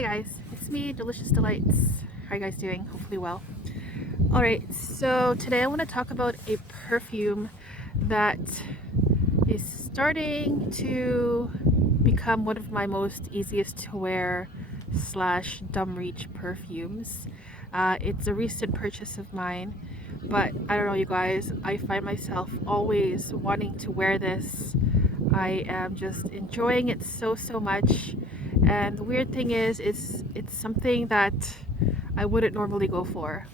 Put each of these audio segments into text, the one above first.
Hey guys, it's me, Delicious Delights. How are you guys doing? Hopefully well. Alright, so today I want to talk about a perfume that is starting to become one of my most easiest to wear slash dumb reach perfumes. It's a recent purchase of mine, but I don't know you guys, I find myself always wanting to wear this. I am just enjoying it so much, and the weird thing is it's something that I wouldn't normally go for.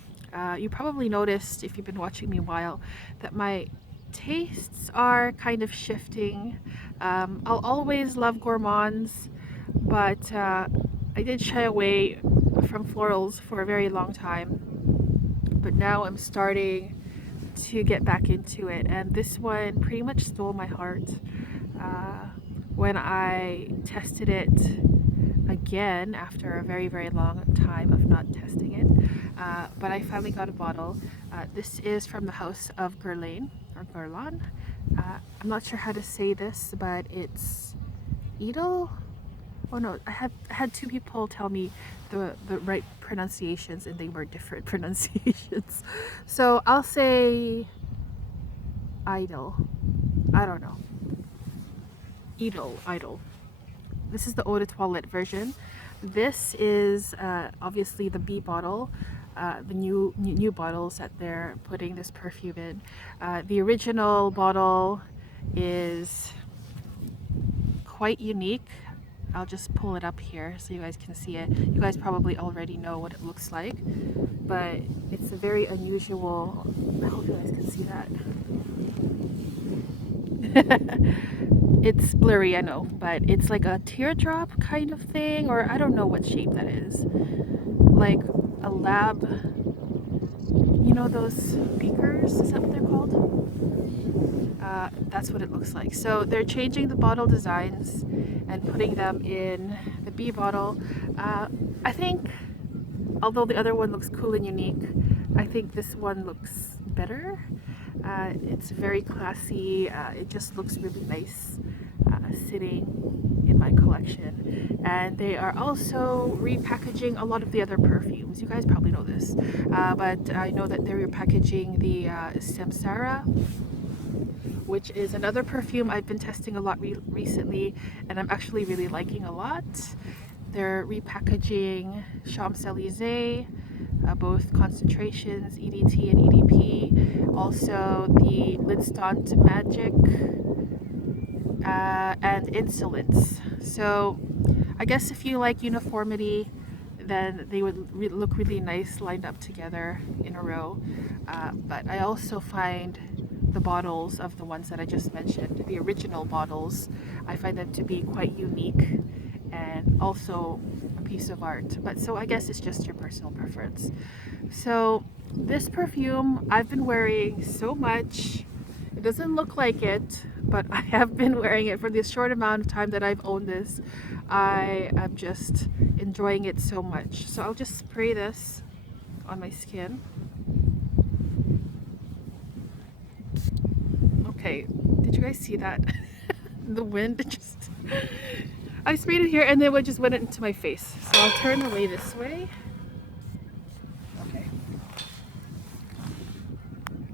You probably noticed, if you've been watching me a while, that my tastes are kind of shifting. I'll always love gourmands, but I did shy away from florals for a very long time, but now I'm starting to get back into it, and this one pretty much stole my heart when I tested it again after a very long time of not testing it, but I finally got a bottle. This is from the house of Guerlain, or Guerlain. I'm not sure how to say this, but it's Idylle. Oh no, I had two people tell me the right pronunciations and they were different pronunciations. So I'll say Idylle. I don't know. Idylle. This is the Eau De Toilette version. This is obviously the B bottle, the new bottles that they're putting this perfume in. The original bottle is quite unique. I'll just pull it up here so you guys can see it. You guys probably already know what it looks like, but it's a very unusual. I hope you guys can see that. It's blurry, I know, but it's like a teardrop kind of thing, or I don't know what shape that is. Like a lab, you know those beakers? Is that what they're called? That's what it looks like. So they're changing the bottle designs and putting them in the B bottle. I think, although the other one looks cool and unique, I think this one looks better. It's very classy. It just looks really nice sitting in my collection. And they are also repackaging a lot of the other perfumes. You guys probably know this, but I know that they're repackaging the Samsara, which is another perfume I've been testing a lot recently, and I'm actually really liking a lot. They're repackaging Champs-Élysées, both concentrations, EDT and EDP, also the L'instant Magic, and Insolence. So I guess if you like uniformity, then they would look really nice lined up together in a row. But I also find the bottles of the ones that I just mentioned, the original bottles, I find them to be quite unique and also a piece of art. But so I guess it's just your personal preference. So this perfume I've been wearing so much. It doesn't look like it, but I have been wearing it for this short amount of time that I've owned this. I am just enjoying it so much. So I'll just spray this on my skin. Okay, did you guys see that? The wind just... I sprayed it here and then it just went into my face. So I'll turn away this way. Okay.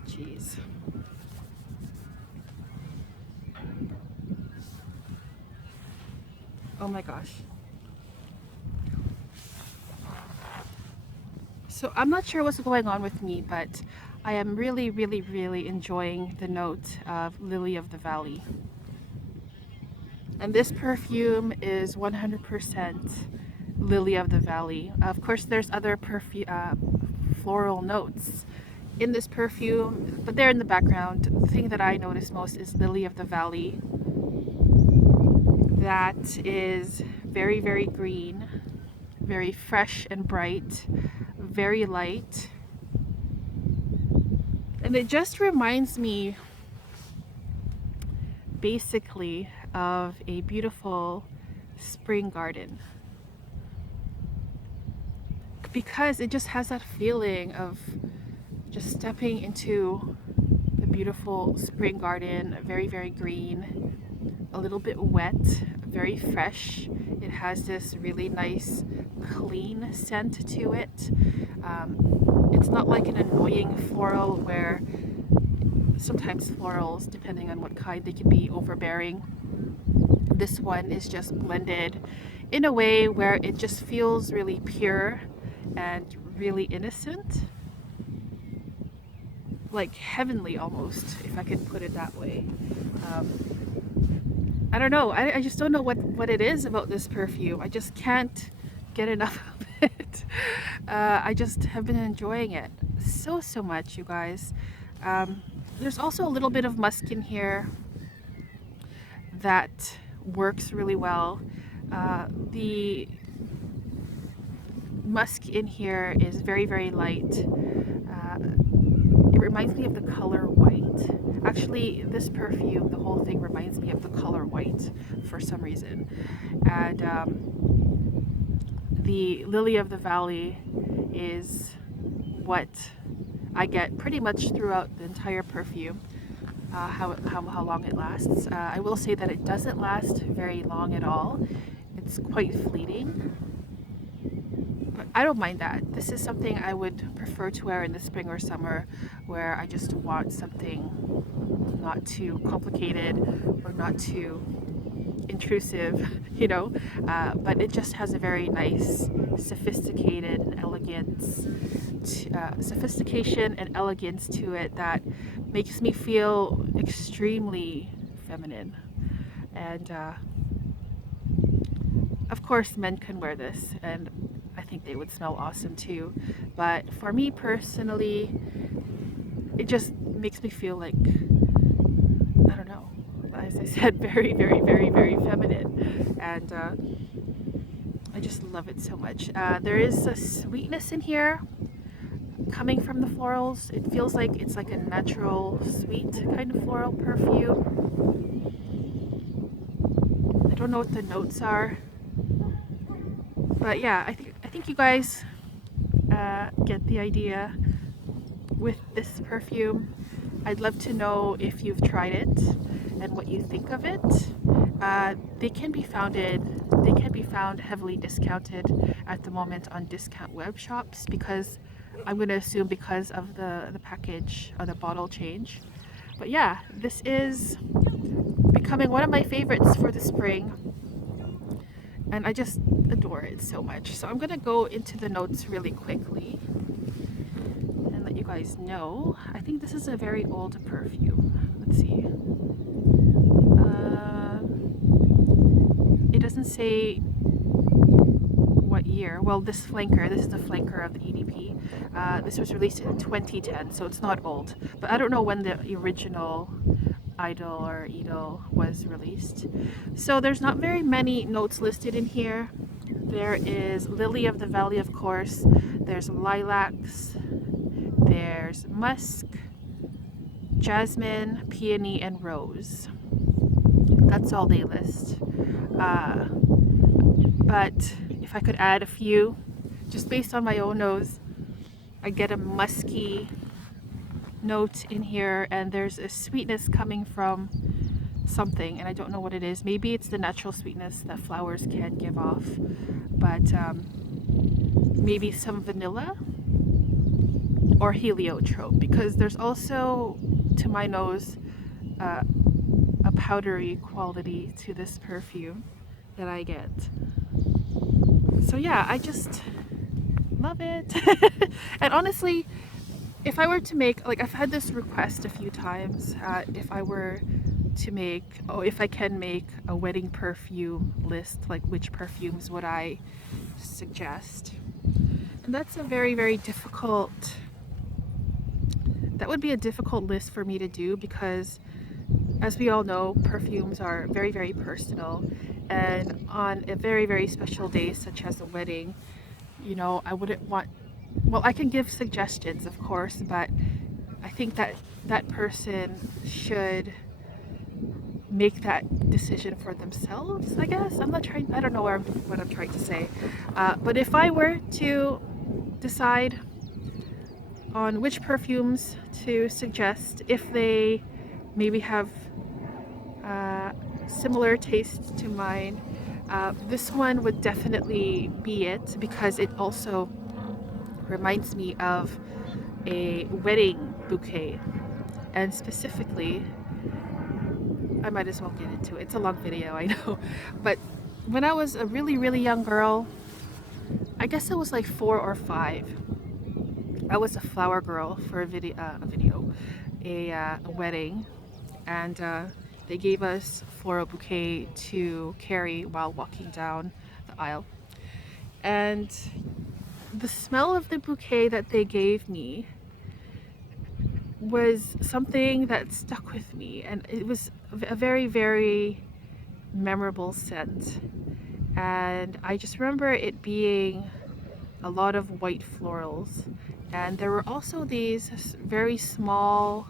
Jeez. Oh my gosh. So I'm not sure what's going on with me, but I am really enjoying the note of Lily of the Valley. And this perfume is 100% Lily of the Valley. Of course, there's other floral notes in this perfume, but they're in the background. The thing that I notice most is Lily of the Valley. That is very green, very fresh and bright, very light. And it just reminds me basically of a beautiful spring garden, because it just has that feeling of just stepping into the beautiful spring garden, very green, a little bit wet, very fresh It has this really nice clean scent to it. It's not like an annoying floral where sometimes florals, depending on what kind, they can be overbearing. This one is just blended in a way where it just feels really pure and really innocent, like heavenly almost, if I could put it that way. I don't know, I just don't know what it is about this perfume. I just can't get enough of it. I just have been enjoying it so much, you guys. There's also a little bit of musk in here that works really well. The musk in here is very light. It reminds me of the color white. Actually, this perfume, the whole thing reminds me of the color white for some reason. And the Lily of the Valley is what I get pretty much throughout the entire perfume. How long it lasts. I will say that it doesn't last very long at all. It's quite fleeting. But I don't mind that. This is something I would prefer to wear in the spring or summer, where I just want something not too complicated or not too intrusive, you know, but it just has a very nice sophisticated and elegance, sophistication and elegance to it that makes me feel extremely feminine. And of course men can wear this and I think they would smell awesome too, but for me personally it just makes me feel like, I don't know, as I said, very feminine, and I just love it so much. There is a sweetness in here coming from the florals. It feels like it's like a natural sweet kind of floral perfume. I don't know what the notes are, but yeah, I think you guys get the idea with this perfume. I'd love to know if you've tried it and what you think of it. They can be found heavily discounted at the moment on discount web shops, because I'm going to assume because of the package or the bottle change. But yeah, this is becoming one of my favorites for the spring, and I just adore it so much. So I'm going to go into the notes really quickly and let you guys know. I think this is a very old perfume. Let's see. It doesn't say what year. Well, this is the flanker of the EDP. This was released in 2010, so it's not old. But I don't know when the original Idylle or Idylle was released. So there's not very many notes listed in here. There is Lily of the Valley, of course. There's lilacs. There's musk, jasmine, peony, and rose. That's all they list. But if I could add a few, just based on my own nose, I get a musky note in here, and there's a sweetness coming from something, and I don't know what it is. Maybe it's the natural sweetness that flowers can give off, but maybe some vanilla or heliotrope, because there's also, to my nose, a powdery quality to this perfume that I get. So yeah, I just love it. And honestly, if I were to make, like, I've had this request a few times, if I can make a wedding perfume list, like which perfumes would I suggest. And that's a very difficult, that would be a difficult list for me to do, because as we all know, perfumes are very personal, and on a very special day such as a wedding, you know, I wouldn't want, well, I can give suggestions of course, but I think that that person should make that decision for themselves, I guess. I don't know what I'm trying to say, but if I were to decide on which perfumes to suggest, if they maybe have similar tastes to mine, This one would definitely be it because it also reminds me of a wedding bouquet. And specifically, I might as well get into it. It's a long video, I know. But when I was a really young girl, I guess I was like 4 or 5. I was a flower girl for a wedding, and they gave us floral bouquet to carry while walking down the aisle. And the smell of the bouquet that they gave me was something that stuck with me, and it was a very memorable scent. And I just remember it being a lot of white florals, and there were also these very small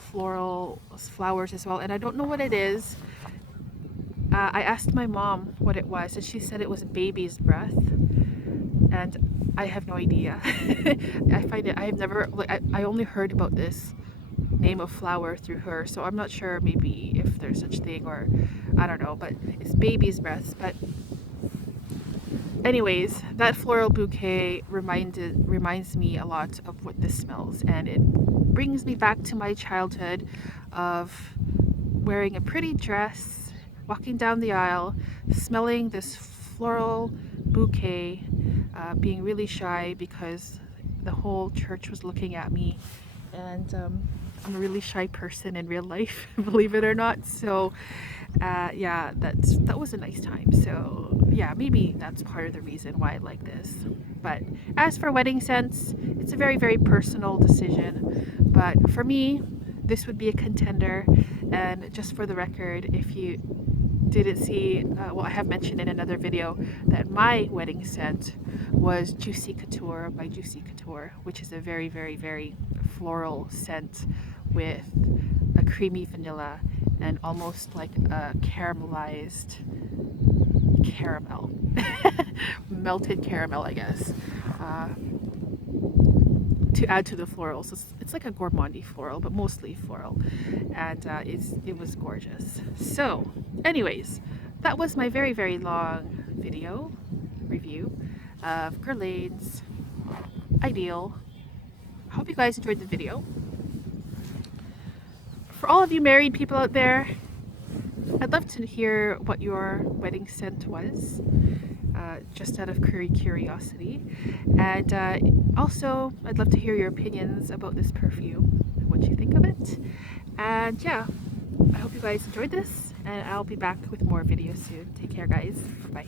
floral flowers as well, and I don't know what it is. I asked my mom what it was, and she said it was baby's breath, and I have no idea. I only heard about this name of flower through her, so I'm not sure maybe if there's such thing, or I don't know, but it's baby's breath. But anyways, that floral bouquet reminds me a lot of what this smells, and it brings me back to my childhood of wearing a pretty dress, walking down the aisle, smelling this floral bouquet, being really shy because the whole church was looking at me, and I'm a really shy person in real life, believe it or not. So yeah, that was a nice time. So yeah, maybe that's part of the reason why I like this. But as for wedding scents, it's a very personal decision. But for me, this would be a contender. And just for the record, if you didn't see, well, I have mentioned in another video that my wedding scent was Juicy Couture by Juicy Couture, which is a very floral scent with a creamy vanilla and almost like a caramelized caramel, melted caramel, I guess, to add to the floral. So it's like a gourmandy floral, but mostly floral, and it was gorgeous. So anyways, that was my very long video review of Guerlain's Idylle. I hope you guys enjoyed the video. For all of you married people out there, I'd love to hear what your wedding scent was, just out of curiosity. And also, I'd love to hear your opinions about this perfume, what you think of it. And yeah, I hope you guys enjoyed this, and I'll be back with more videos soon. Take care, guys. Bye.